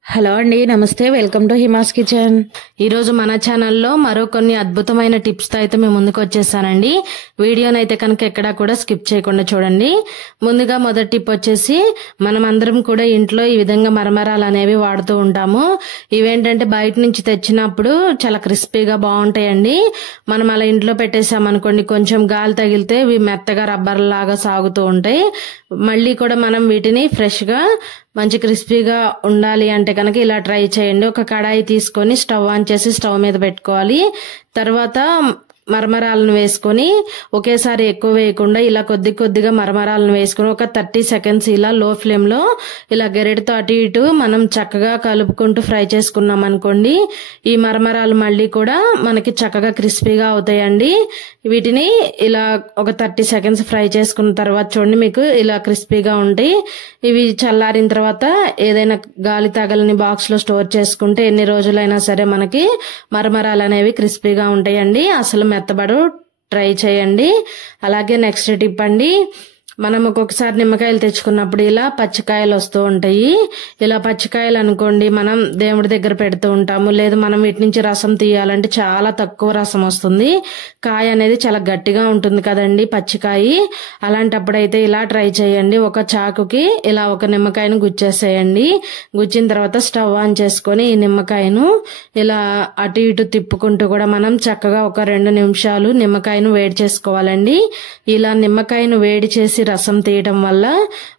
Hello అండి, నమస్తే. Welcome to Hima's kitchen. ఈ రోజు మన ఛానల్లో మరో కొన్ని అద్భుతమైన టిప్స్ తో అయితే మేము ముందుకు వచ్చేసానండి. వీడియోనైతే కనుక ఎక్కడా కూడా స్కిప్ చేయకుండా చూడండి. ముందుగా మొదటి టిప్ వచ్చేసి, మనం అందరం కూడా ఇంట్లో ఈ విధంగా మరమరాలు అనేవి వాడుతూ ఉంటాము. ఇవేంటంటే బయట నుంచి తెచ్చినప్పుడు చాలా క్రిస్పీగా బాగుంటాయండి. మనం అలా ఇంట్లో పెట్టేసామనుకోండి, కొంచెం గాలి తగిలితే ఇవి మెత్తగా రబ్బర్ లాగా సాగుతూ ఉంటాయి. మళ్ళీ కూడా మనం వీటిని ఫ్రెష్ గా మంచి క్రిస్పీగా ఉండాలి అంటే కనుక ఇలా ట్రై చేయండి. ఒక కడాయి తీసుకొని స్టవ్ ఆన్ చేసి స్టవ్ మీద పెట్టుకోవాలి. తర్వాత మరమరాలను వేసుకొని ఒకేసారి ఎక్కువ వేయకుండా ఇలా కొద్దిగా మరమరాలను వేసుకొని ఒక 30 సెకండ్స్ ఇలా లో ఫ్లేమ్ లో ఇలా గెరెటితో అటు ఇటు మనం చక్కగా కలుపుకుంటూ ఫ్రై చేసుకున్నాం అనుకోండి, ఈ మరమరాలు మళ్ళీ కూడా మనకి చక్కగా క్రిస్పీగా అవుతాయండి. వీటిని ఇలా ఒక 30 సెకండ్స్ ఫ్రై చేసుకున్న తర్వాత చూడండి, మీకు ఇలా క్రిస్పీగా ఉంటాయి. ఇవి చల్లారిన తర్వాత ఏదైనా గాలి తగలని బాక్స్ లో స్టోర్ చేసుకుంటే ఎన్ని రోజులైనా సరే మనకి మరమరాలు అనేవి క్రిస్పీగా ఉంటాయండి. అసలు మెత్తబడు. ట్రై చేయండి. అలాగే నెక్స్ట్ టిప్ అండి, మనం ఒక్కొక్కసారి నిమ్మకాయలు తెచ్చుకున్నప్పుడు ఇలా పచ్చికాయలు వస్తూ ఉంటాయి. ఇలా పచ్చికాయలు అనుకోండి మనం దేవుడి దగ్గర పెడుతూ ఉంటాము, లేదు మనం వీటి నుంచి రసం తీయాలంటే చాలా తక్కువ రసం వస్తుంది. కాయ అనేది చాలా గట్టిగా ఉంటుంది కదండి పచ్చికాయ. అలాంటప్పుడైతే ఇలా ట్రై చేయండి. ఒక చాకుకి ఇలా ఒక నిమ్మకాయను గుచ్చేసేయండి. గుచ్చిన తర్వాత స్టవ్ ఆన్ చేసుకొని ఈ నిమ్మకాయను ఇలా అటు ఇటు తిప్పుకుంటూ కూడా మనం చక్కగా ఒక 2 నిమిషాలు నిమ్మకాయను వేడి చేసుకోవాలండి. ఇలా నిమ్మకాయను వేడి చేసి రసం తీయడం వల్ల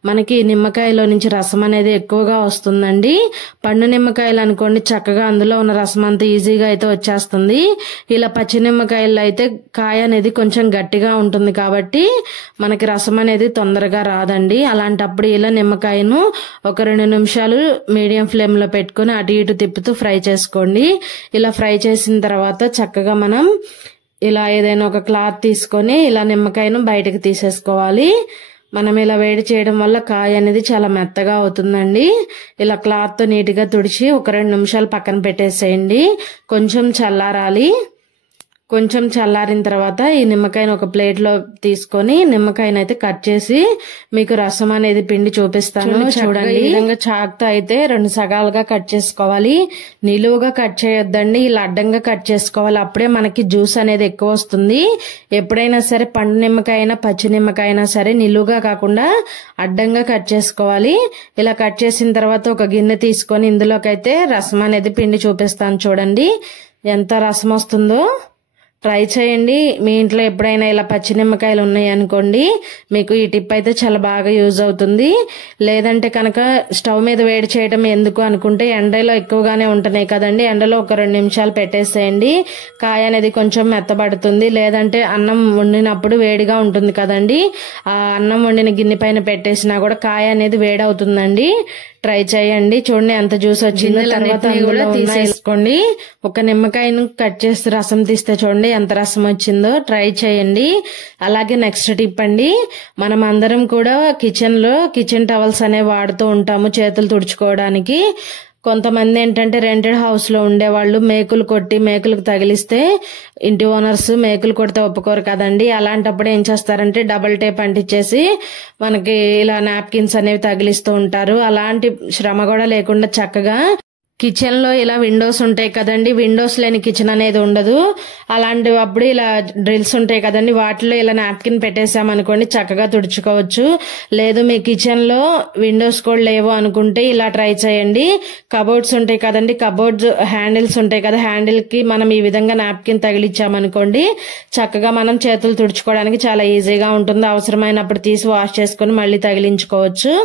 మనకి నిమ్మకాయలో నుంచి రసం అనేది ఎక్కువగా వస్తుందండి. పండు నిమ్మకాయలు అనుకోండి, చక్కగా అందులో ఉన్న రసం అంతా ఈజీగా అయితే వచ్చేస్తుంది. ఇలా పచ్చి నిమ్మకాయలు అయితే కాయ అనేది కొంచెం గట్టిగా ఉంటుంది కాబట్టి మనకి రసం అనేది తొందరగా రాదండి. అలాంటప్పుడు ఇలా నిమ్మకాయను ఒక 2 నిమిషాలు మీడియం ఫ్లేమ్ లో పెట్టుకుని అటు ఇటు తిప్పుతూ ఫ్రై చేసుకోండి. ఇలా ఫ్రై చేసిన తర్వాత చక్కగా మనం ఇలా ఏదైనా ఒక క్లాత్ తీసుకొని ఇలా నిమ్మకాయను బయటకు తీసేసుకోవాలి. మనం ఇలా వేడి చేయడం వల్ల కాయ అనేది చాలా మెత్తగా అవుతుందండి. ఇలా క్లాత్ తో నీట్గా తుడిచి ఒక 2 నిమిషాలు పక్కన పెట్టేసేయండి. కొంచెం చల్లారాలి. కొంచెం చల్లారిన తర్వాత ఈ నిమ్మకాయను ఒక ప్లేట్ లో తీసుకొని నిమ్మకాయను అయితే కట్ చేసి మీకు రసం అనేది పిండి చూపిస్తాను. చూడండి, ఈ విధంగా చాకుతో అయితే 2 సగాలుగా కట్ చేసుకోవాలి. నిలువుగా కట్ చేయొద్దండి, ఇలా అడ్డంగా కట్ చేసుకోవాలి. అప్పుడే మనకి జ్యూస్ అనేది ఎక్కువ వస్తుంది. ఎప్పుడైనా సరే పండు నిమ్మకాయ అయినా పచ్చి నిమ్మకాయ అయినా సరే నిలువుగా కాకుండా అడ్డంగా కట్ చేసుకోవాలి. ఇలా కట్ చేసిన తర్వాత ఒక గిన్నె తీసుకొని ఇందులోకైతే రసం అనేది పిండి చూపిస్తాను. చూడండి ఎంత రసం వస్తుందో. ట్రై చేయండి. మీ ఇంట్లో ఎప్పుడైనా ఇలా పచ్చి నిమ్మకాయలు ఉన్నాయి అనుకోండి, మీకు ఈ టిప్ అయితే చాలా బాగా యూజ్ అవుతుంది. లేదంటే కనుక స్టవ్ మీద వేడి చేయడం ఎందుకు అనుకుంటే ఎండలో ఎక్కువగానే ఉంటున్నాయి కదండి, ఎండలో ఒక 2 నిమిషాలు పెట్టేసేయండి. కాయ అనేది కొంచెం మెత్తబడుతుంది. లేదంటే అన్నం వండినప్పుడు వేడిగా ఉంటుంది కదండి, ఆ అన్నం వండిన గిన్నె పైన పెట్టేసినా కూడా కాయ అనేది వేడవుతుందండి. ట్రై చేయండి. చూడండి ఎంత జ్యూస్ వచ్చిందో. తర్వాత కూడా తీసేసుకోండి. ఒక నిమ్మకాయను కట్ చేసి రసం తీస్తే చూడండి ఎంత రసం వచ్చిందో. ట్రై చేయండి. అలాగే నెక్స్ట్ టిప్ అండి, మనం అందరం కూడా కిచెన్ టవల్స్ అనేవి వాడుతూ ఉంటాము చేతులు తుడుచుకోవడానికి. కొంతమంది ఏంటంటే రెంటెడ్ హౌస్ లో ఉండేవాళ్ళు మేకులకు తగిలిస్తే ఇంటి ఓనర్స్ మేకులు కొడితే ఒప్పుకోరు కదండి. అలాంటప్పుడు ఏం చేస్తారంటే డబుల్ టేప్ అంటించేసి మనకి ఇలా నాప్కిన్స్ అనేవి తగిలిస్తూ ఉంటారు. అలాంటి శ్రమ కూడా లేకుండా చక్కగా కిచెన్ లో ఇలా విండోస్ ఉంటాయి కదండి, విండోస్ లేని కిచెన్ అనేది ఉండదు. అలాంటప్పుడు ఇలా డ్రిల్స్ ఉంటాయి కదండి, వాటిలో ఇలా నాప్కిన్ పెట్టేసామనుకోండి చక్కగా తుడుచుకోవచ్చు. లేదు మీ కిచెన్ లో విండోస్ కూడా లేవు అనుకుంటే ఇలా ట్రై చేయండి. కబోర్డ్స్ ఉంటాయి కదండి, కబోర్డ్స్ హ్యాండిల్స్ ఉంటాయి కదా, హ్యాండిల్ కి మనం ఈ విధంగా నాప్కిన్ తగిలిచ్చామనుకోండి చక్కగా మనం చేతులు తుడుచుకోవడానికి చాలా ఈజీగా ఉంటుంది. అవసరమైనప్పుడు తీసి వాష్ చేసుకుని మళ్ళీ తగిలించుకోవచ్చు.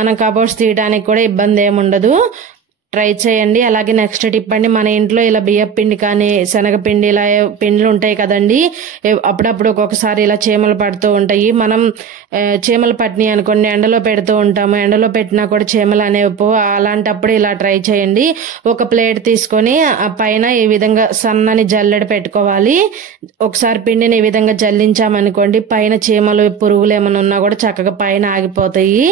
మనం కబోర్డ్స్ తీయడానికి కూడా ఇబ్బంది ఏముండదు. ట్రై చేయండి. అలాగే నెక్స్ట్ టిప్ అండి, మన ఇంట్లో ఇలా బియ్యం పిండి కానీ శనగపిండి ఇలా పిండిలు ఉంటాయి కదండి, అప్పుడప్పుడు ఒక్కొక్కసారి ఇలా చీమలు పడుతూ ఉంటాయి. మనం చీమలు పట్టినాయి అనుకోండి ఎండలో పెడుతూ ఉంటాము, ఎండలో పెట్టినా కూడా చీమలు అనేవి పో. అలాంటప్పుడు ఇలా ట్రై చేయండి. ఒక ప్లేట్ తీసుకొని ఆ పైన ఈ విధంగా సన్నని జల్లెడ పెట్టుకోవాలి. ఒకసారి పిండిని ఈ విధంగా జల్లించామనుకోండి పైన చీమలు పురుగులు ఏమైనా ఉన్నా కూడా చక్కగా పైన ఆగిపోతాయి.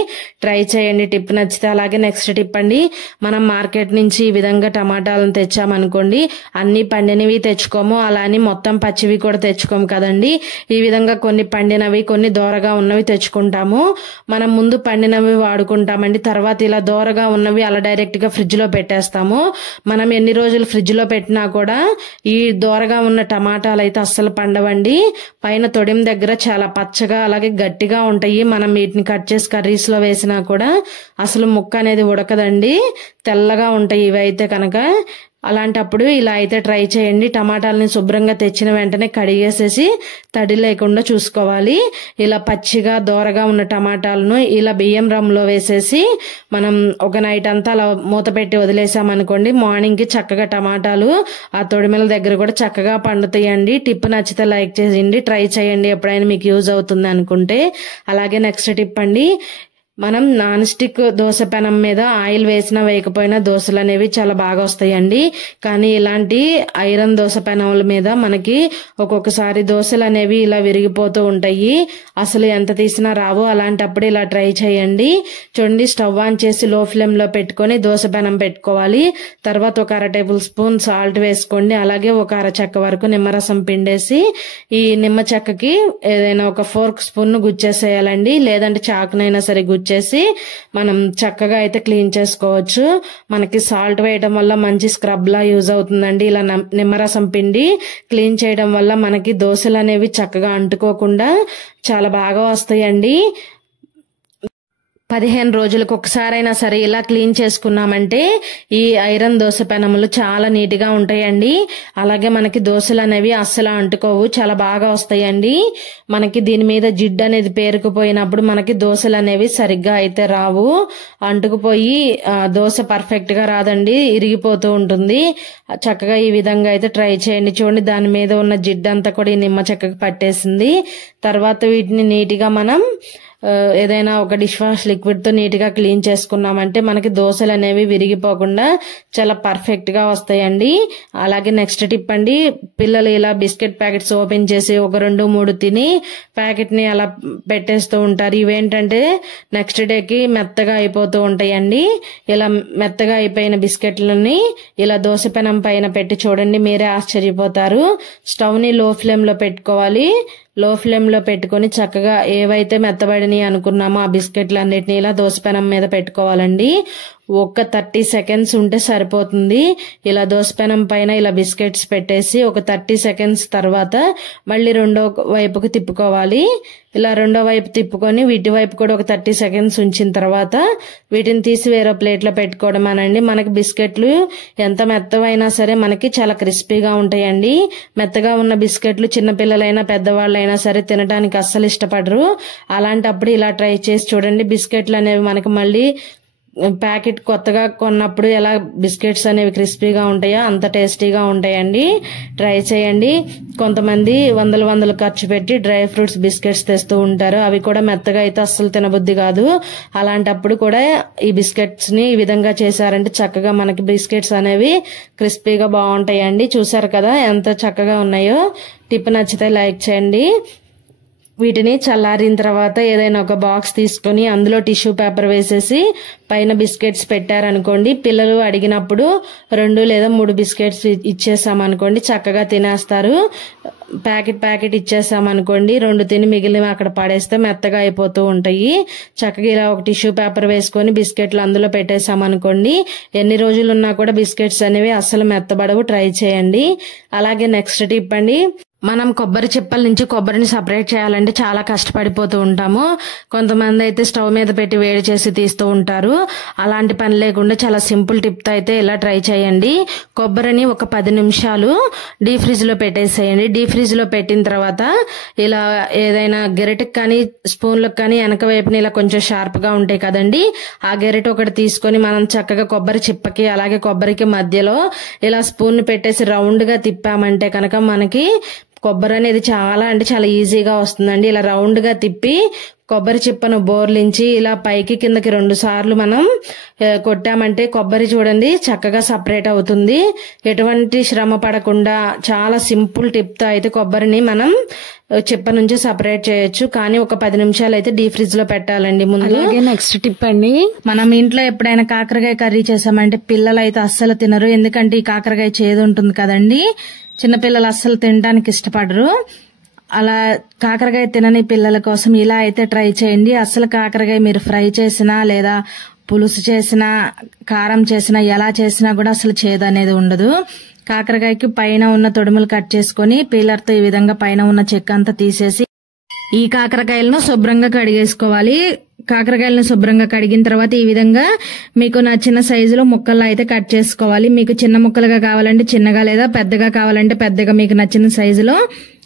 ట్రై చేయండి టిప్ నచ్చితే. అలాగే నెక్స్ట్ టిప్ అండి, మనం మార్కెట్ నుంచి ఈ విధంగా టమాటాలను తెచ్చామనుకోండి, అన్ని పండినవి తెచ్చుకోము, అలానే మొత్తం పచ్చివి కూడా తెచ్చుకోము కదండి. ఈ విధంగా కొన్ని పండినవి కొన్ని దోరగా ఉన్నవి తెచ్చుకుంటాము. మనం ముందు పండినవి వాడుకుంటామండి, తర్వాత ఇలా దోరగా ఉన్నవి అలా డైరెక్ట్ గా ఫ్రిడ్జ్ లో పెట్టేస్తాము. మనం ఎన్ని రోజులు ఫ్రిడ్జ్ లో పెట్టినా కూడా ఈ దోరగా ఉన్న టమాటాలు అయితే అస్సలు పండవండి. పైన తొడిమ దగ్గర చాలా పచ్చగా అలాగే గట్టిగా ఉంటాయి. మనం వీటిని కట్ చేసి కర్రీస్ లో వేసినా కూడా అసలు ముక్క అనేది ఉడకదండి, తెల్లగా ఉంటాయి ఇవి అయితే కనుక. అలాంటప్పుడు ఇలా అయితే ట్రై చేయండి. టమాటాలని శుభ్రంగా తెచ్చిన వెంటనే కడిగేసేసి తడి లేకుండా చూసుకోవాలి. ఇలా పచ్చిగా దోరగా ఉన్న టమాటాలను ఇలా బియ్యం రమ్ములో వేసేసి మనం ఒక నైట్ అంతా అలా మూత పెట్టి వదిలేసామనుకోండి, మార్నింగ్ కి చక్కగా టమాటాలు ఆ తొడిమెల దగ్గర కూడా చక్కగా పండుతాయండి. టిప్ నచ్చితే లైక్ చేయండి, ట్రై చేయండి ఎప్పుడైనా మీకు యూజ్ అవుతుంది అనుకుంటే. అలాగే నెక్స్ట్ టిప్ అండి, మనం నాన్ స్టిక్ దోశ పెనం మీద ఆయిల్ వేసినా వేయకపోయినా దోశలు అనేవి చాలా బాగా వస్తాయండి. కానీ ఇలాంటి ఐరన్ దోశ పెనముల మీద మనకి ఒక్కొక్కసారి దోశలు అనేవి ఇలా విరిగిపోతూ ఉంటాయి, అసలు ఎంత తీసినా రావు. అలాంటప్పుడు ఇలా ట్రై చేయండి. చూడండి, స్టవ్ ఆన్ చేసి లో ఫ్లేమ్ లో పెట్టుకొని దోశ పెనం పెట్టుకోవాలి. తర్వాత ఒక 1/2 టేబుల్ స్పూన్ సాల్ట్ వేసుకోండి. అలాగే ఒక 1/2 చెక్క వరకు నిమ్మరసం పిండేసి ఈ నిమ్మ చెక్కకి ఏదైనా ఒక ఫోర్క్ స్పూన్ గుచ్చేసేయాలండి, లేదంటే చాకునైనా సరే చేసి మనం చక్కగా అయితే క్లీన్ చేసుకోవచ్చు. మనకి సాల్ట్ వేయడం వల్ల మంచి స్క్రబ్ లా యూజ్ అవుతుందండి. ఇలా నిమ్మరసం పిండి క్లీన్ చేయడం వల్ల మనకి దోశలు అనేవి చక్కగా అంటుకోకుండా చాలా బాగా వస్తాయండి. 15 రోజులకు ఒకసారైనా సరే ఇలా క్లీన్ చేసుకున్నామంటే ఈ ఐరన్ దోశ పెనములు చాలా నీట్ గా ఉంటాయండి. అలాగే మనకి దోశలు అనేవి అస్సలు అంటుకోవు, చాలా బాగా వస్తాయండి. మనకి దీని మీద జిడ్డు అనేది పేరుకుపోయినప్పుడు మనకి దోశలు అనేవి సరిగ్గా అయితే రావు, అంటుకుపోయి దోశ పర్ఫెక్ట్ గా రాదండి, ఇరిగిపోతూ ఉంటుంది. చక్కగా ఈ విధంగా అయితే ట్రై చేయండి. చూడండి, దాని మీద ఉన్న జిడ్డు అంతా కూడా ఈ నిమ్మ చెక్కకి పట్టేసింది. తర్వాత వీటిని నీట్ గా మనం ఏదైనా ఒక డిష్ వాష్ లిక్విడ్ తో నీట్ గా క్లీన్ చేసుకున్నామంటే మనకి దోశలు అనేవి విరిగిపోకుండా చాలా పర్ఫెక్ట్ గా వస్తాయండి. అలాగే నెక్స్ట్ టిప్ అండి, పిల్లలు ఇలా బిస్కెట్ ప్యాకెట్స్ ఓపెన్ చేసి ఒక 2-3 తిని ప్యాకెట్ ని అలా పెట్టేస్తూ ఉంటారు. ఇవేంటంటే నెక్స్ట్ డేకి మెత్తగా అయిపోతూ ఉంటాయండి. ఇలా మెత్తగా అయిపోయిన బిస్కెట్లని ఇలా దోశ పెనం పైన పెట్టి చూడండి, మీరే ఆశ్చర్యపోతారు. స్టవ్ ని లో ఫ్లేమ్ లో పెట్టుకోవాలి. లో ఫ్లేమ్ లో పెట్టుకుని చక్కగా ఏవైతే మెత్తబడిని అనుకున్నామో ఆ బిస్కెట్లు అన్నిటిని ఇలా దోశ పెనం మీద పెట్టుకోవాలండి. ఒక 30 సెకండ్స్ ఉంటే సరిపోతుంది. ఇలా దోశ పెనం పైన ఇలా బిస్కెట్స్ పెట్టేసి ఒక 30 సెకండ్స్ తర్వాత మళ్ళీ రెండో వైపుకు తిప్పుకోవాలి. ఇలా రెండో వైపు తిప్పుకొని వీటి వైపు కూడా ఒక 30 సెకండ్స్ ఉంచిన తర్వాత వీటిని తీసి వేరే ప్లేట్ లో పెట్టుకోవడం అనండి. మనకి బిస్కెట్లు ఎంత మెత్తవైనా సరే మనకి చాలా క్రిస్పీగా ఉంటాయండి. మెత్తగా ఉన్న బిస్కెట్లు చిన్నపిల్లలైనా పెద్దవాళ్ళైనా సరే తినడానికి అస్సలు ఇష్టపడరు. అలాంటప్పుడు ఇలా ట్రై చేసి చూడండి. బిస్కెట్లు అనేవి మనకి మళ్ళీ ప్యాకెట్ కొత్తగా కొన్నప్పుడు ఎలా బిస్కెట్స్ అనేవి క్రిస్పీగా ఉంటాయో అంత టేస్టీగా ఉంటాయండి. ట్రై చేయండి. కొంతమంది వందలు ఖర్చు పెట్టి డ్రై ఫ్రూట్స్ బిస్కెట్స్ తెస్తూ ఉంటారు, అవి కూడా మెత్తగా అయితే అస్సలు తినబుద్ధి కాదు. అలాంటప్పుడు కూడా ఈ బిస్కెట్స్ ని ఈ విధంగా చేశారంటే చక్కగా మనకి బిస్కెట్స్ అనేవి క్రిస్పీగా బాగుంటాయండి. చూసారు కదా ఎంత చక్కగా ఉన్నాయో. టిప్ నచ్చితే లైక్ చేయండి. వీటిని చల్లారిన తర్వాత ఏదైనా ఒక బాక్స్ తీసుకొని అందులో టిష్యూ పేపర్ వేసేసి పైన బిస్కెట్స్ పెట్టారనుకోండి, పిల్లలు అడిగినప్పుడు 2 లేదా 3 బిస్కెట్స్ ఇచ్చేసామనుకోండి చక్కగా తినేస్తారు. ప్యాకెట్ ఇచ్చేసామనుకోండి 2 తిని మిగిలిన అక్కడ పడేస్తే మెత్తగా అయిపోతూ ఉంటాయి. చక్కగా ఇలా ఒక టిష్యూ పేపర్ వేసుకొని బిస్కెట్లు అందులో పెట్టేసామనుకోండి ఎన్ని రోజులున్నా కూడా బిస్కెట్స్ అనేవి అస్సలు మెత్తబడవు. ట్రై చేయండి. అలాగే నెక్స్ట్ టిప్ అండి, మనం కొబ్బరి చిప్పల నుంచి కొబ్బరిని సపరేట్ చేయాలంటే చాలా కష్టపడిపోతూ ఉంటాము. కొంతమంది అయితే స్టవ్ మీద పెట్టి వేడి చేసి తీస్తూ ఉంటారు. అలాంటి పని లేకుండా చాలా సింపుల్ టిప్ తో అయితే ఇలా ట్రై చేయండి. కొబ్బరిని ఒక 10 నిమిషాలు డీప్ ఫ్రిడ్జ్ లో పెట్టేసేయండి. డీప్ ఫ్రిడ్జ్ లో పెట్టిన తర్వాత ఇలా ఏదైనా గెరెట్కి కానీ స్పూన్లకు కానీ వెనక వైపుని ఇలా కొంచెం షార్ప్ గా ఉంటాయి కదండి, ఆ గెరెట్ ఒకటి తీసుకొని మనం చక్కగా కొబ్బరి చిప్పకి అలాగే కొబ్బరికి మధ్యలో ఇలా స్పూన్ పెట్టేసి రౌండ్ గా తిప్పామంటే కనుక మనకి కొబ్బరి అనేది చాలా ఈజీగా వస్తుందండి. ఇలా రౌండ్ గా తిప్పి కొబ్బరి చిప్పను బోర్లించి ఇలా పైకి కిందకి 2 సార్లు మనం కొట్టామంటే కొబ్బరి చూడండి చక్కగా సపరేట్ అవుతుంది. ఎటువంటి శ్రమ పడకుండా చాలా సింపుల్ టిప్ తో అయితే కొబ్బరిని మనం చిప్ప నుంచి సపరేట్ చేయొచ్చు. కానీ ఒక 10 నిమిషాలు అయితే డీప్ ఫ్రిడ్జ్ లో పెట్టాలండి ముందు. అలాగే నెక్స్ట్ టిప్ అండి, మనం ఇంట్లో ఎప్పుడైనా కాకరకాయ కర్రీ చేసామంటే పిల్లలు అయితే అస్సలు తినరు. ఎందుకంటే ఈ కాకరకాయ చేదు ఉంటుంది కదండి, చిన్నపిల్లలు అస్సలు తినడానికి ఇష్టపడరు. అలా కాకరకాయ తినని పిల్లల కోసం ఇలా అయితే ట్రై చేయండి. అసలు కాకరకాయ మీరు ఫ్రై చేసినా లేదా పులుసు చేసినా కారం చేసినా ఎలా చేసినా కూడా అసలు చేదు అనేది ఉండదు. కాకరకాయకి పైన ఉన్న తొడుములు కట్ చేసుకుని పీలర్ తో ఈ విధంగా పైన ఉన్న చెక్క అంతా తీసేసి ఈ కాకరకాయలను శుభ్రంగా కడిగేసుకోవాలి. కాకరకాయలను శుభ్రంగా కడిగిన తర్వాత ఈ విధంగా మీకు నచ్చిన సైజులో ముక్కలు అయితే కట్ చేసుకోవాలి. మీకు చిన్న ముక్కలుగా కావాలంటే చిన్నగా లేదా పెద్దగా కావాలంటే పెద్దగా మీకు నచ్చిన సైజులో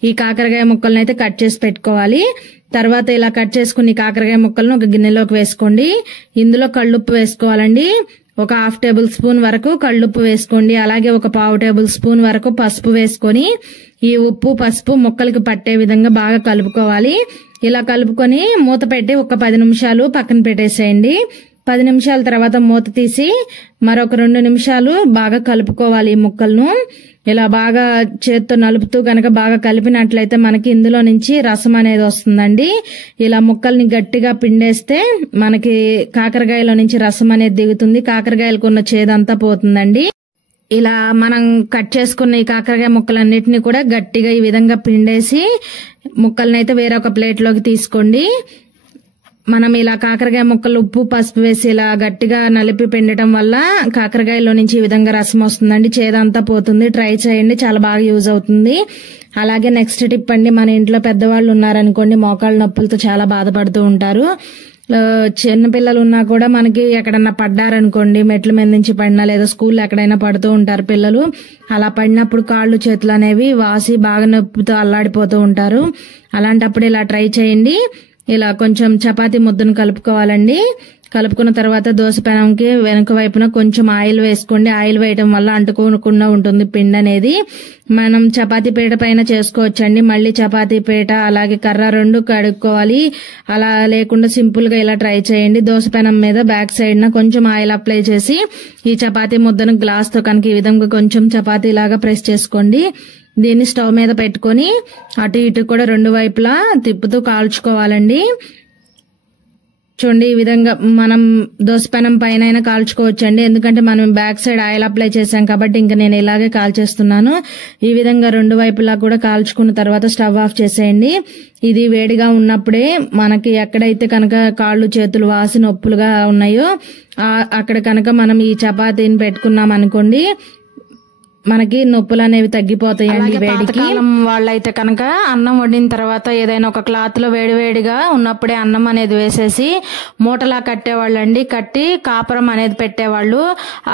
ఈ కాకరకాయ ముక్కలను అయితే కట్ చేసి పెట్టుకోవాలి. తర్వాత ఇలా కట్ చేసుకుని కాకరకాయ ముక్కలను ఒక గిన్నెలోకి వేసుకోండి. ఇందులో కళ్ళుప్పు వేసుకోవాలండి. ఒక 1/2 టేబుల్ స్పూన్ వరకు కళ్ళుప్పు వేసుకోండి. అలాగే ఒక 1/4 టేబుల్ స్పూన్ వరకు పసుపు వేసుకొని ఈ ఉప్పు పసుపు ముక్కలకి పట్టే విధంగా బాగా కలుపుకోవాలి. ఇలా కలుపుకొని మూత పెట్టి ఒక 10 నిమిషాలు పక్కన పెట్టేసేయండి. 10 నిమిషాల తర్వాత మూత తీసి మరొక 2 నిమిషాలు బాగా కలుపుకోవాలి. ఈ ముక్కలను ఇలా బాగా చేత్తో నలుపుతూ గనక బాగా కలిపినట్లయితే మనకి ఇందులో నుంచి రసం అనేది వస్తుందండి. ఇలా ముక్కల్ని గట్టిగా పిండేస్తే మనకి కాకరకాయలో నుంచి రసం అనేది దిగుతుంది. కాకరకాయలకు ఉన్న చేదంతా పోతుందండి. ఇలా మనం కట్ చేసుకున్న ఈ కాకరకాయ ముక్కలన్నిటిని కూడా గట్టిగా ఈ విధంగా పిండేసి ముక్కలనైతే వేరొక ప్లేట్ లోకి తీసుకోండి. మనం ఇలా కాకరకాయ ముక్కలు ఉప్పు పసుపు వేసి ఇలా గట్టిగా నలిపి పిండటం వల్ల కాకరకాయలో నుంచి ఈ విధంగా రసం వస్తుందండి. చేదంతా పోతుంది. ట్రై చేయండి, చాలా బాగా యూజ్ అవుతుంది. అలాగే నెక్స్ట్ టిప్ అండి, మన ఇంట్లో పెద్దవాళ్ళు ఉన్నారనుకోండి, మోకాళ్ళ నొప్పులతో చాలా బాధపడుతూ ఉంటారు. చిన్నపిల్లలు ఉన్నా కూడా మనకి ఎక్కడన్నా పడ్డారనుకోండి, మెట్ల మీద నుంచి పడినా లేదా స్కూల్లో ఎక్కడైనా పడుతూ ఉంటారు పిల్లలు. అలా పడినప్పుడు కాళ్ళు చేతులు అనేవి వాసి బాగా నొప్పితో అల్లాడిపోతూ ఉంటారు. అలాంటప్పుడు ఇలా ట్రై చేయండి. ఇలా కొంచెం చపాతీ ముద్దను కలుపుకోవాలండి. కలుపుకున్న తర్వాత దోశ పెనంకి వెనక వైపున కొంచెం ఆయిల్ వేసుకోండి. ఆయిల్ వేయడం వల్ల అంటుకోకుండా ఉంటుంది పిండి అనేది. మనం చపాతీ పీట పైన చేసుకోవచ్చండి. మళ్ళీ చపాతీ పీట అలాగే కర్ర 2 కడుక్కోవాలి. అలా లేకుండా సింపుల్ గా ఇలా ట్రై చేయండి. దోశ పెనం మీద బ్యాక్ సైడ్ న కొంచెం ఆయిల్ అప్లై చేసి ఈ చపాతీ ముద్దను గ్లాస్ తో కనుక ఈ విధంగా కొంచెం చపాతీ లాగా ప్రెస్ చేసుకోండి. దీన్ని స్టవ్ మీద పెట్టుకొని అటు ఇటు కూడా 2 వైపులా తిప్పుతూ కాల్చుకోవాలండి. చూడండి, ఈ విధంగా మనం దోసపెనం పైన కాల్చుకోవచ్చండి. ఎందుకంటే మనం బ్యాక్ సైడ్ ఆయిల్ అప్లై చేసాం కాబట్టి ఇంకా నేను ఇలాగే కాల్చేస్తున్నాను. ఈ విధంగా 2 వైపులా కూడా కాల్చుకున్న తర్వాత స్టవ్ ఆఫ్ చేసేయండి. ఇది వేడిగా ఉన్నప్పుడే మనకి ఎక్కడైతే కనుక కాళ్ళు చేతులు వాసి నొప్పులుగా ఉన్నాయో అక్కడ కనుక మనం ఈ చపాతీని పెట్టుకున్నాం అనుకోండి, మనకి నొప్పులు అనేవి తగ్గిపోతాయండి. వేడికి వాళ్ళైతే కనుక అన్నం వండిన తర్వాత ఏదైనా ఒక క్లాత్ లో వేడివేడిగా ఉన్నప్పుడే అన్నం అనేది వేసేసి మూటలా కట్టేవాళ్ళండి. కట్టి కాపురం అనేది పెట్టేవాళ్ళు.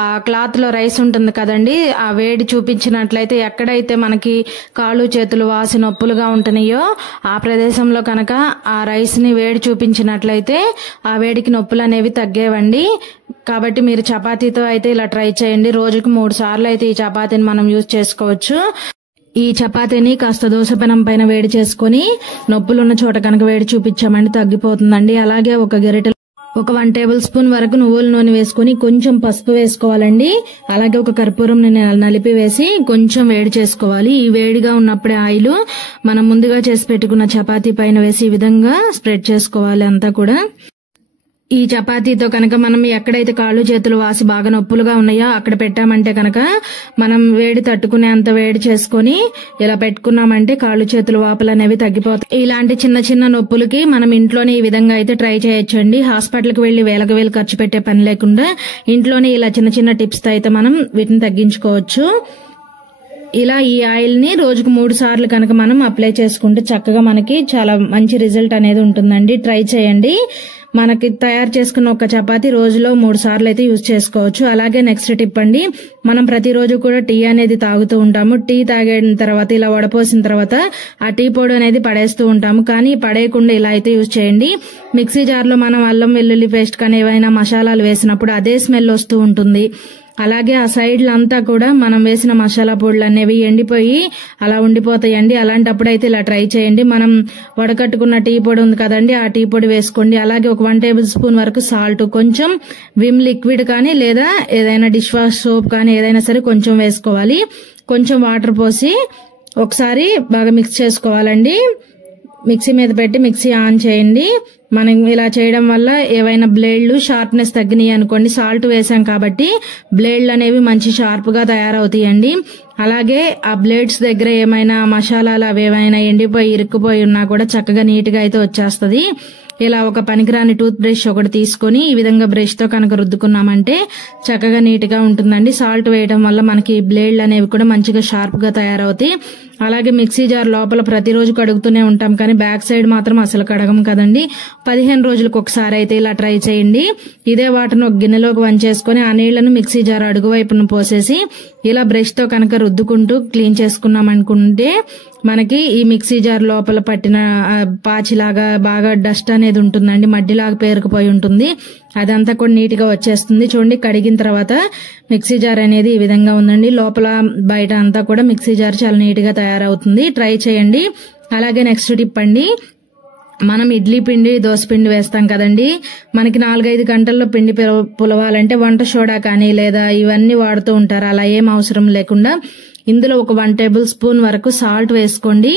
ఆ క్లాత్ లో రైస్ ఉంటుంది కదండి, ఆ వేడి చూపించినట్లయితే ఎక్కడైతే మనకి కాళ్ళు చేతులు వాసి నొప్పులుగా ఉంటున్నాయో ఆ ప్రదేశంలో కనుక ఆ రైస్ ని వేడి చూపించినట్లయితే ఆ వేడికి నొప్పులు అనేవి తగ్గేవండి. కాబట్టి మీరు చపాతీతో అయితే ఇలా ట్రై చేయండి. రోజుకు 3 సార్లు అయితే ఈ చపాతీని మనం యూజ్ చేసుకోవచ్చు. ఈ చపాతీని కాస్త దోశ పెనం పైన వేడి చేసుకుని నొప్పులున్న చోట కనుక వేడి చూపించామంటే తగ్గిపోతుందండి. అలాగే ఒక గరిటె ఒక 1 టేబుల్ స్పూన్ వరకు నువ్వుల నూనె వేసుకుని కొంచెం పసుపు వేసుకోవాలండి. అలాగే ఒక కర్పూరం నలిపి వేసి కొంచెం వేడి చేసుకోవాలి. ఈ వేడిగా ఉన్నప్పుడే ఆయిల్ మనం ముందుగా చేసి పెట్టుకున్న చపాతీ పైన వేసి ఈ విధంగా స్ప్రెడ్ చేసుకోవాలి అంతా కూడా. ఈ చపాతీతో కనుక మనం ఎక్కడైతే కాళ్ళు చేతులు వాసి బాగా నొప్పులుగా ఉన్నాయో అక్కడ పెట్టామంటే కనుక మనం వేడి తట్టుకునే అంత వేడి చేసుకుని ఇలా పెట్టుకున్నామంటే కాళ్ళు చేతులు వాపులు అనేవి తగ్గిపోతాయి. ఇలాంటి చిన్న చిన్న నొప్పులకి మనం ఇంట్లోనే ఈ విధంగా అయితే ట్రై చేయొచ్చండి. హాస్పిటల్కి వెళ్లి వేలకు వేలు ఖర్చు పెట్టే పని లేకుండా ఇంట్లోనే ఇలా చిన్న చిన్న టిప్స్ తో అయితే మనం వీటిని తగ్గించుకోవచ్చు. ఇలా ఈ ఆయిల్ ని రోజుకు 3 సార్లు కనుక మనం అప్లై చేసుకుంటే చక్కగా మనకి చాలా మంచి రిజల్ట్ అనేది ఉంటుందండి. ట్రై చేయండి. మనకి తయారు చేసుకున్న ఒక చపాతీ రోజులో 3 సార్లు అయితే యూజ్ చేసుకోవచ్చు. అలాగే నెక్స్ట్ టిప్ అండి, మనం ప్రతిరోజు కూడా టీ అనేది తాగుతూ ఉంటాము. టీ తాగిన తర్వాత ఇలా వడపోసిన తర్వాత ఆ టీ పొడి అనేది పడేస్తూ ఉంటాము. కానీ పడేయకుండా ఇలా అయితే యూజ్ చేయండి. మిక్సీ జార్ లో మనం అల్లం వెల్లుల్లి పేస్ట్ కానీ ఏవైనా మసాలాలు వేసినప్పుడు అదే స్మెల్ వస్తూ ఉంటుంది. అలాగే ఆ సైడ్లంతా కూడా మనం వేసిన మసాలా పొడులు అనేవి ఎండిపోయి అలా ఉండిపోతాయండి. అలాంటప్పుడు అయితే ఇలా ట్రై చేయండి. మనం వడకట్టుకున్న టీ పొడి ఉంది కదండి, ఆ టీ పొడి వేసుకోండి. అలాగే ఒక 1 టేబుల్ స్పూన్ వరకు సాల్ట్, కొంచెం విమ్ లిక్విడ్ కానీ లేదా ఏదైనా డిష్ వాష్ సోప్ కానీ ఏదైనా సరే కొంచెం వేసుకోవాలి. కొంచెం వాటర్ పోసి ఒకసారి బాగా మిక్స్ చేసుకోవాలండి. మిక్సీ మీద పెట్టి మిక్సీ ఆన్ చేయండి. మనం ఇలా చేయడం వల్ల ఏవైనా బ్లేడ్లు షార్ప్నెస్ తగ్గినాయి అనుకోండి, సాల్ట్ వేసాం కాబట్టి బ్లేడ్లు అనేవి మంచి షార్ప్ గా తయారవుతాయండి. అలాగే ఆ బ్లేడ్స్ దగ్గర ఏమైనా మసాలాలు అవి ఏమైనా ఎండిపోయి ఇరుక్కుపోయి ఉన్నా కూడా చక్కగా నీట్ గా అయితే వచ్చేస్తది. ఇలా ఒక పనికిరాని టూత్ బ్రష్ ఒకటి తీసుకొని ఈ విధంగా బ్రష్ తో కనుక రుద్దుకున్నామంటే చక్కగా నీట్ గా ఉంటుందండి. సాల్ట్ వేయడం వల్ల మనకి బ్లేడ్లు అనేవి కూడా మంచిగా షార్ప్ గా తయారవుతాయి. అలాగే మిక్సీ జార్ లోపల ప్రతిరోజు కడుగుతూనే ఉంటాం కానీ బ్యాక్ సైడ్ మాత్రం అసలు కడగం కదండి. 15 రోజులకు ఒకసారి అయితే ఇలా ట్రై చేయండి. ఇదే వాటర్ను ఒక గిన్నెలోకి వంచేసుకొని ఆ నీళ్లను మిక్సీ జార్ అడుగు వైపున పోసేసి ఇలా బ్రష్ తో కనుక రుద్దుకుంటూ క్లీన్ చేసుకున్నాం అనుకుంటే మనకి ఈ మిక్సీ జార్ లోపల పట్టిన పాచిలాగా బాగా డస్ట్ అనేది ఉంటుందండి, మడ్డిలాగా పేరుకుపోయి ఉంటుంది. అదంతా కూడా నీట్ గా వచ్చేస్తుంది. చూడండి, కడిగిన తర్వాత మిక్సీ జార్ అనేది ఈ విధంగా ఉందండి. లోపల బయట అంతా కూడా మిక్సీ జార్ చాలా నీట్ గా తయారవుతుంది. ట్రై చేయండి. అలాగే నెక్స్ట్ టిప్ అండి, మనం ఇడ్లీ పిండి దోశ పిండి వేస్తాం కదండి, మనకి 4-5 గంటల్లో పిండి పులవాలంటే వంట సోడా కానీ లేదా ఇవన్నీ వాడుతూ ఉంటారు. అలా ఏం అవసరం లేకుండా ఇందులో ఒక 1 టేబుల్ స్పూన్ వరకు సాల్ట్ వేసుకోండి.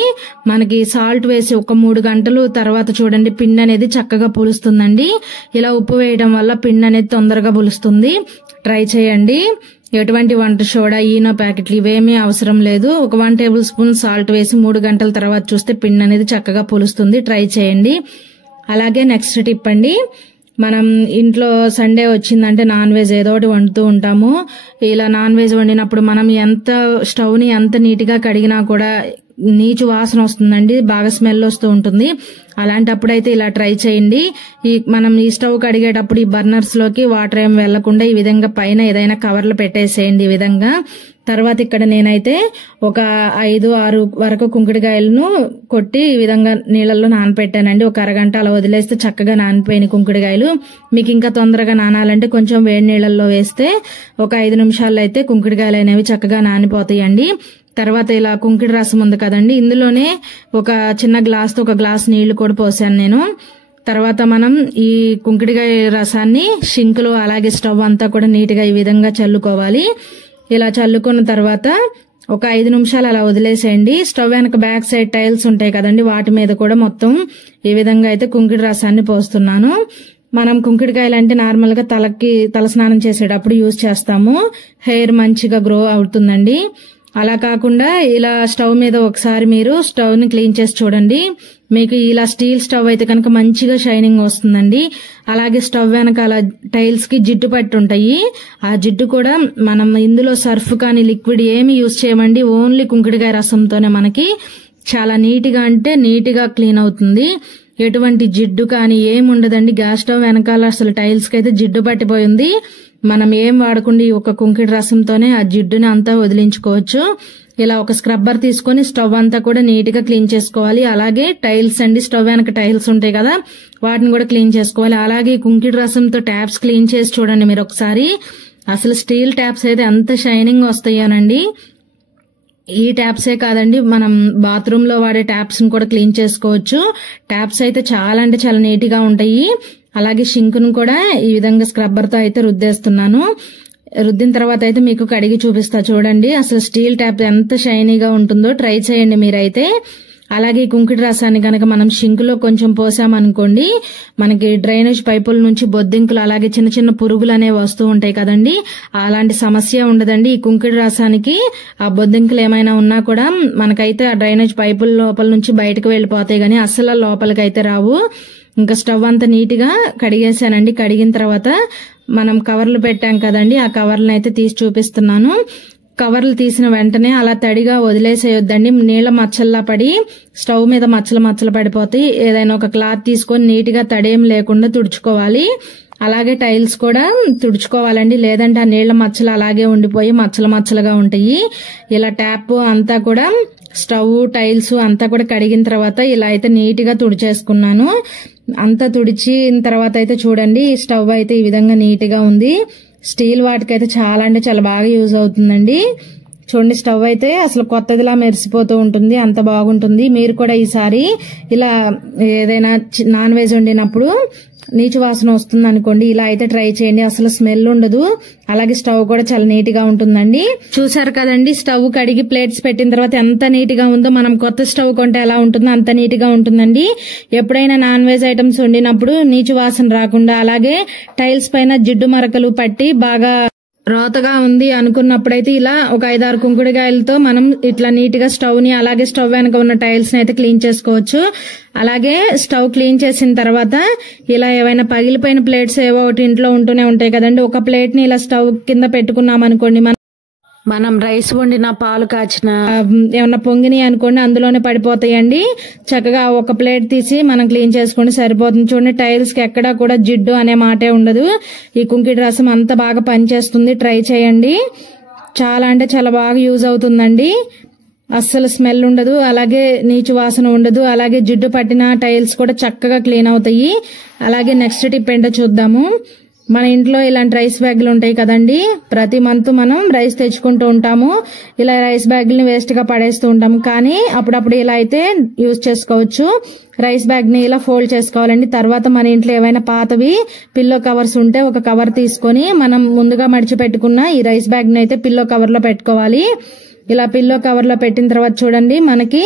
మనకి సాల్ట్ వేసి ఒక 3 గంటలు తర్వాత చూడండి పిండి అనేది చక్కగా పులుస్తుందండి. ఇలా ఉప్పు వేయడం వల్ల పిండి అనేది తొందరగా పులుస్తుంది. ట్రై చేయండి. ఎటువంటి వంట సోడా, ఈనో ప్యాకెట్లు ఇవేమీ అవసరం లేదు. ఒక 1 టేబుల్ స్పూన్ సాల్ట్ వేసి 3 గంటల తర్వాత చూస్తే పిండి అనేది చక్కగా పులుస్తుంది. ట్రై చేయండి. అలాగే నెక్స్ట్ టిప్ అండి, మనం ఇంట్లో సండే వచ్చిందంటే నాన్ వెజ్ ఏదో ఒకటి వండుతూ ఉంటాము. ఇలా నాన్ వెజ్ వండినప్పుడు మనం ఎంత స్టవ్ ని ఎంత నీట్ గా కడిగినా కూడా నీచు వాసన వస్తుందండి, బాగా స్మెల్ వస్తూ ఉంటుంది. అలాంటప్పుడు అయితే ఇలా ట్రై చేయండి. మనం ఈ స్టవ్ కడిగేటప్పుడు ఈ బర్నర్స్ లోకి వాటర్ ఏం వెళ్లకుండా ఈ విధంగా పైన ఏదైనా కవర్లు పెట్టేసేయండి ఈ విధంగా. తర్వాత ఇక్కడ నేనైతే ఒక 5-6 వరకు కుంకుడుకాయలను కొట్టి ఈ విధంగా నీళ్ళల్లో నానపెట్టానండి. ఒక అరగంట అలా వదిలేస్తే చక్కగా నానిపోయిన కుంకుడుకాయలు. మీకు ఇంకా తొందరగా నానాలంటే కొంచెం వేడి నీళ్ళల్లో వేస్తే ఒక 5 నిమిషాల్లో అయితే కుంకుడుకాయలు అనేవి చక్కగా నానిపోతాయండి. తర్వాత ఇలా కుంకుడు రసం ఉంది కదండి, ఇందులోనే ఒక చిన్న గ్లాస్ తో ఒక గ్లాస్ నీళ్లు కూడా పోసాను నేను. తర్వాత మనం ఈ కుంకుడుకాయ రసాన్ని షింకులో అలాగే స్టవ్ అంతా కూడా నీట్ గా ఈ విధంగా చల్లుకోవాలి. ఇలా చల్లుకున్న తర్వాత ఒక 5 నిమిషాలు అలా వదిలేసేయండి. స్టవ్ వెనక బ్యాక్ సైడ్ టైల్స్ ఉంటాయి కదండి, వాటి మీద కూడా మొత్తం ఈ విధంగా అయితే కుంకుడు రసాన్ని పోస్తున్నాను. మనం కుంకుడుకాయలు అంటే నార్మల్ గా తలస్నానం చేసేటప్పుడు యూజ్ చేస్తాము. హెయిర్ మంచిగా గ్రో అవుతుందండి. అలా కాకుండా ఇలా స్టవ్ మీద ఒకసారి మీరు స్టవ్ ని క్లీన్ చేసి చూడండి. మీకు ఇలా స్టీల్ స్టవ్ అయితే కనుక మంచిగా షైనింగ్ వస్తుందండి. అలాగే స్టవ్ వెనకాల టైల్స్ కి జిడ్డు పట్టి ఉంటాయి. ఆ జిడ్డు కూడా మనం ఇందులో సర్ఫ్ కానీ లిక్విడ్ ఏమి యూజ్ చేయమండి, ఓన్లీ కుంకుడుకాయ రసంతోనే మనకి చాలా నీట్ గా అంటే నీట్ గా క్లీన్ అవుతుంది. ఎటువంటి జిడ్డు కానీ ఏమి ఉండదండి. గ్యాస్ స్టవ్ వెనకాల అసలు టైల్స్ కి అయితే జిడ్డు పట్టిపోయింది. మనం ఏం వాడకుండా ఈ ఒక కుంకుడు రసంతోనే ఆ జిడ్డుని అంతా వదిలించుకోవచ్చు. ఇలా ఒక స్క్రబ్బర్ తీసుకొని స్టవ్ అంతా కూడా నీట్ గా క్లీన్ చేసుకోవాలి. అలాగే టైల్స్ అండి, స్టవ్ వెనక టైల్స్ ఉంటాయి కదా, వాటిని కూడా క్లీన్ చేసుకోవాలి. అలాగే కుంకుడు రసంతో ట్యాప్స్ క్లీన్ చేసి చూడండి మీరు ఒకసారి. అసలు స్టీల్ ట్యాప్స్ అయితే ఎంత షైనింగ్ వస్తాయోనండి. ఈ ట్యాప్సే కాదండి, మనం బాత్రూమ్ లో వాడే ట్యాప్స్ ని కూడా క్లీన్ చేసుకోవచ్చు. ట్యాప్స్ అయితే చాలా అంటే చాలా నీట్ గా ఉంటాయి. అలాగే షింక్ ను కూడా ఈ విధంగా స్క్రబ్బర్ తో అయితే రుద్దేస్తున్నాను. రుద్దిన తర్వాత అయితే మీకు కడిగి చూపిస్తా చూడండి. అసలు స్టీల్ ట్యాప్ ఎంత షైనీగా ఉంటుందో ట్రై చేయండి మీరైతే. అలాగే కుంకుడు రసాన్ని కనుక మనం షింక్ లో కొంచెం పోసామనుకోండి, మనకి డ్రైనేజ్ పైపుల నుంచి బొద్దింకులు అలాగే చిన్న చిన్న పురుగులు అనేవి వస్తూ ఉంటాయి కదండి, అలాంటి సమస్య ఉండదండి. ఈ కుంకుడు రసానికి ఆ బొద్దింకులు ఏమైనా ఉన్నా కూడా మనకైతే ఆ డ్రైనేజ్ పైపుల లోపల నుంచి బయటకు వెళ్లిపోతాయి గానీ అసలు లోపలికైతే రావు. ఇంకా స్టవ్ అంతా నీట్ గా కడిగేసానండి. కడిగిన తర్వాత మనం కవర్లు పెట్టాం కదండి, ఆ కవర్లను అయితే తీసి చూపిస్తున్నాను. కవర్లు తీసిన వెంటనే అలా తడిగా వదిలేసేయొద్దండి. నీళ్ల మచ్చల్లా పడి స్టవ్ మీద మచ్చలు పడిపోతాయి. ఏదైనా ఒక క్లాత్ తీసుకొని నీట్ గా తడేం లేకుండా తుడుచుకోవాలి. అలాగే టైల్స్ కూడా తుడుచుకోవాలండి, లేదంటే ఆ నీళ్ల మచ్చలు అలాగే ఉండిపోయి మచ్చలుగా ఉంటాయి. ఇలా ట్యాప్ అంతా కూడా స్టవ్ టైల్స్ అంతా కూడా కడిగిన తర్వాత ఇలా అయితే నీట్ గా తుడిచేసుకున్నాను. అంతా తుడిచిన తర్వాత అయితే చూడండి స్టవ్ అయితే ఈ విధంగా నీట్ గా ఉంది. స్టీల్ వాటికైతే చాలా అంటే చాలా బాగా యూజ్ అవుతుందండి. చూడండి, స్టవ్ అయితే అసలు కొత్తదిలా మెరిసిపోతూ ఉంటుంది, అంత బాగుంటుంది. మీరు కూడా ఈసారి ఇలా ఏదైనా నాన్ వెజ్ వండినప్పుడు నీచు వాసన వస్తుంది అనుకోండి, ఇలా అయితే ట్రై చేయండి. అసలు స్మెల్ ఉండదు, అలాగే స్టవ్ కూడా చాలా నీట్ గా ఉంటుందండి. చూసారు కదండి, స్టవ్ కడిగి ప్లేట్స్ పెట్టిన తర్వాత ఎంత నీట్ గా ఉందో. మనం కొత్త స్టవ్ కొంటే ఎలా ఉంటుందో అంత నీట్ గా ఉంటుందండి. ఎప్పుడైనా నాన్ వెజ్ ఐటమ్స్ వండినప్పుడు నీచు వాసన రాకుండా, అలాగే టైల్స్ పైన జిడ్డు మరకలు పట్టి బాగా రోతగా ఉంది అనుకున్నప్పుడైతే ఇలా ఒక 5-6 కుంకుడుకాయలతో మనం ఇట్లా నీట్ గా స్టవ్ ని అలాగే స్టవ్ వెనక ఉన్న టైల్స్ ని అయితే క్లీన్ చేసుకోవచ్చు. అలాగే స్టవ్ క్లీన్ చేసిన తర్వాత ఇలా ఏవైనా పగిలిపోయిన ప్లేట్స్ ఏవో ఒకటి ఇంట్లో ఉంటూనే ఉంటాయి కదండి, ఒక ప్లేట్ ని ఇలా స్టవ్ కింద పెట్టుకున్నాం అనుకోండి, మనం రైస్ వండిన పాలు కాచిన ఏమన్నా పొంగిని అనుకోండి అందులోనే పడిపోతాయండి. చక్కగా ఒక ప్లేట్ తీసి మనం క్లీన్ చేసుకుంటే సరిపోతుంది. చూడండి, టైల్స్ కి ఎక్కడా కూడా జిడ్డు అనే మాటే ఉండదు. ఈ కుంకిడి రసం అంత బాగా పనిచేస్తుంది, ట్రై చేయండి. చాలా అంటే చాలా బాగా యూజ్ అవుతుందండి. అస్సలు స్మెల్ ఉండదు, అలాగే నీచు వాసన ఉండదు, అలాగే జిడ్డు పట్టిన టైల్స్ కూడా చక్కగా క్లీన్ అవుతాయి. అలాగే నెక్స్ట్ టిప్ ఏంటో చూద్దాము. మన ఇంట్లో ఇలాంటి రైస్ బ్యాగులు ఉంటాయి కదండి, ప్రతి మంత్ మనం రైస్ తెచ్చుకుంటూ ఉంటాము. ఇలా రైస్ బ్యాగుల్ని వేస్ట్ గా పడేస్తూ ఉంటాము, కానీ అప్పుడప్పుడు ఇలా అయితే యూజ్ చేసుకోవచ్చు. రైస్ బ్యాగ్ ని ఇలా ఫోల్డ్ చేసుకోవాలండి. తర్వాత మన ఇంట్లో ఏవైనా పాతవి పిల్లో కవర్స్ ఉంటే ఒక కవర్ తీసుకొని మనం ముందుగా మడిచి పెట్టుకున్న ఈ రైస్ బ్యాగ్ ని అయితే పిల్లో కవర్ లో పెట్టుకోవాలి. ఇలా పిల్లో కవర్ లో పెట్టిన తర్వాత చూడండి, మనకి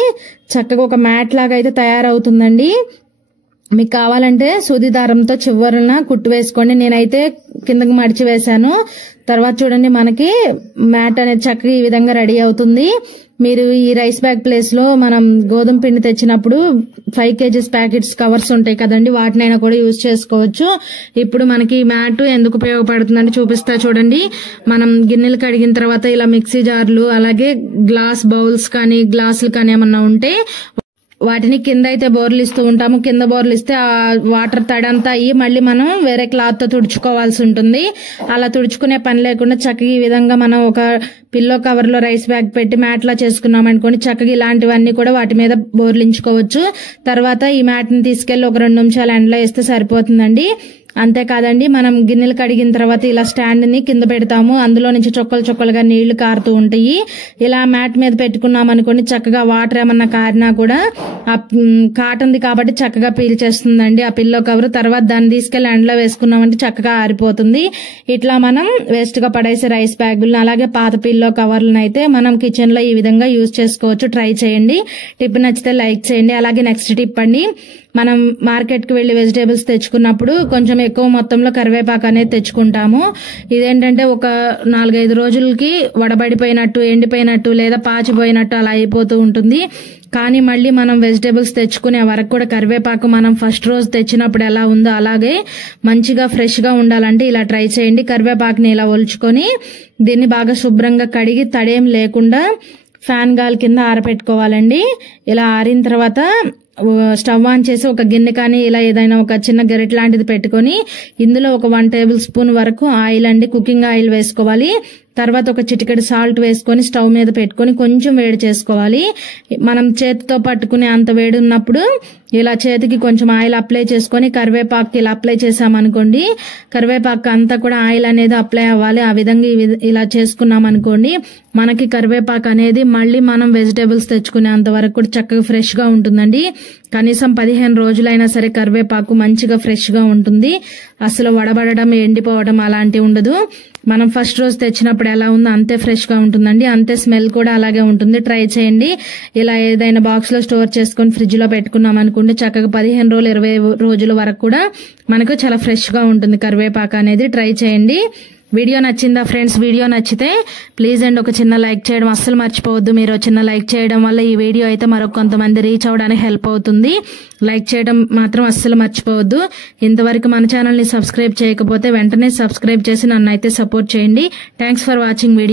చక్కగా ఒక మ్యాట్ లాగా అయితే తయారవుతుందండి. మీకు కావాలంటే సూది దారంతో చివరన కుట్టు వేసుకోండి. నేనైతే కిందకి మడిచి వేశాను. తర్వాత చూడండి, మనకి మ్యాట్ అనేది చక్కగా ఈ విధంగా రెడీ అవుతుంది. మీరు ఈ రైస్ బ్యాగ్ ప్లేస్ లో మనం గోధుమ పిండి తెచ్చినప్పుడు 5 kgs ప్యాకెట్స్ కవర్స్ ఉంటాయి కదండి, వాటినైనా కూడా యూజ్ చేసుకోవచ్చు. ఇప్పుడు మనకి మ్యాట్ ఎందుకు ఉపయోగపడుతుందని చూపిస్తా చూడండి. మనం గిన్నెలు కడిగిన తర్వాత ఇలా మిక్సీ జార్లు, అలాగే గ్లాస్ బౌల్స్ కానీ గ్లాసులు కానీ ఏమన్నా ఉంటే వాటిని కింద అయితే బోర్లు ఇస్తూ ఉంటాము. కింద బోర్లు ఇస్తే ఆ వాటర్ తడంతా అయ్యి మళ్ళీ మనం వేరే క్లాత్ తో తుడుచుకోవాల్సి ఉంటుంది. అలా తుడుచుకునే పని లేకుండా చక్కగా ఈ విధంగా మనం ఒక పిల్లో కవర్ లో రైస్ బ్యాగ్ పెట్టి మ్యాట్ లా చేసుకున్నాం అనుకోండి, చక్కగా ఇలాంటివన్నీ కూడా వాటి మీద బోర్లించుకోవచ్చు. తర్వాత ఈ మ్యాట్ ని తీసుకెళ్లి ఒక 2 నిమిషాలు ఎండలో వేస్తే సరిపోతుందండి. అంతేకాదండి, మనం గిన్నెలు కడిగిన తర్వాత ఇలా స్టాండ్ ని కింద పెడతాము, అందులో నుంచి చొక్కలు చొక్కలుగా నీళ్లు కారుతూ ఉంటాయి. ఇలా మ్యాట్ మీద పెట్టుకున్నాం అనుకోండి, చక్కగా వాటర్ ఏమన్నా కారినా కూడా కాటన్ది కాబట్టి చక్కగా పీల్చేస్తుందండి ఆ పిల్లో కవర్. తర్వాత దాన్ని తీసుకెళ్లి ఎండలో వేసుకున్నామంటే చక్కగా ఆరిపోతుంది. ఇట్లా మనం వేస్ట్ గా పడేసే రైస్ బ్యాగులను అలాగే పాత పిల్లో కవర్లను అయితే మనం కిచెన్ లో ఈ విధంగా యూజ్ చేసుకోవచ్చు. ట్రై చేయండి. టిప్ నచ్చితే లైక్ చేయండి. అలాగే నెక్స్ట్ టిప్ అండి, మనం మార్కెట్ కి వెళ్లి వెజిటేబుల్స్ తెచ్చుకున్నప్పుడు కొంచెం ఎక్కువ మొత్తంలో కరివేపాకు అనేది తెచ్చుకుంటాము. ఇదేంటంటే ఒక 4-5 రోజులకి వడబడిపోయినట్టు, ఎండిపోయినట్టు లేదా పాచిపోయినట్టు అలా అయిపోతూ ఉంటుంది. కానీ మళ్ళీ మనం వెజిటేబుల్స్ తెచ్చుకునే వరకు కూడా కరివేపాకు మనం ఫస్ట్ రోజు తెచ్చినప్పుడు ఎలా ఉందో అలాగే మంచిగా ఫ్రెష్ గా ఉండాలంటే ఇలా ట్రై చేయండి. కరివేపాకుని ఇలా ఒలుచుకొని దీన్ని బాగా శుభ్రంగా కడిగి తడేం లేకుండా ఫ్యాన్ గాలి కింద ఆరబెట్టుకోవాలండి. ఇలా ఆరిన తర్వాత స్టవ్ ఆన్ చేసి ఒక గిన్నె కానీ ఇలా ఏదైనా ఒక చిన్న గరిటె లాంటిది పెట్టుకొని ఇందులో ఒక 1 టేబుల్ స్పూన్ వరకు ఆయిల్ అండి, కుకింగ్ ఆయిల్ వేసుకోవాలి. తర్వాత ఒక చిటికెడు సాల్ట్ వేసుకొని స్టవ్ మీద పెట్టుకొని కొంచెం వేడి చేసుకోవాలి. మనం చేతితో పట్టుకునే అంత వేడి ఉన్నప్పుడు ఇలా చేతికి కొంచెం ఆయిల్ అప్లై చేసుకొని కరివేపాకు ఇలా అప్లై చేసామనుకోండి, కరివేపాకు అంతా కూడా ఆయిల్ అనేది అప్లై అవ్వాలి. ఆ విధంగా ఇలా చేసుకున్నాం అనుకోండి, మనకి కరివేపాకు అనేది మళ్ళీ మనం వెజిటేబుల్స్ తెచ్చుకునేంత వరకు కూడా చక్కగా ఫ్రెష్ గా ఉంటుందండి. కనీసం 15 రోజులైనా సరే కరివేపాకు మంచిగా ఫ్రెష్ గా ఉంటుంది. అసలు వడబడడం, ఎండిపోవడం అలాంటివి ఉండదు. మనం ఫస్ట్ రోజు తెచ్చినప్పుడు ఎలా ఉందో అంతే ఫ్రెష్ గా ఉంటుందండి, అంతే స్మెల్ కూడా అలాగే ఉంటుంది. ట్రై చేయండి. ఇలా ఏదైనా బాక్స్ లో స్టోర్ చేసుకొని ఫ్రిడ్జ్ లో పెట్టుకున్నాం అనుకుంటే చక్కగా 15 రోజులు 20 రోజుల వరకు కూడా మనకు చాలా ఫ్రెష్ గా ఉంటుంది కరివేపాకు అనేది. ట్రై చేయండి. వీడియో నచ్చిందా ఫ్రెండ్స్? వీడియో నచ్చితే ప్లీజ్ అండ్ ఒక చిన్న లైక్ చేయడం అస్సలు మర్చిపోవద్దు. మీరు చిన్న లైక్ చేయడం వల్ల ఈ వీడియో అయితే మరొక కొంతమంది రీచ్ అవడానికి హెల్ప్ అవుతుంది. లైక్ చేయడం మాత్రం అస్సలు మర్చిపోవద్దు. ఇంతవరకు మన ఛానల్ ని సబ్స్క్రైబ్ చేయకపోతే వెంటనే సబ్స్క్రైబ్ చేసి నన్ను అయితే సపోర్ట్ చేయండి. Thanks for watching video.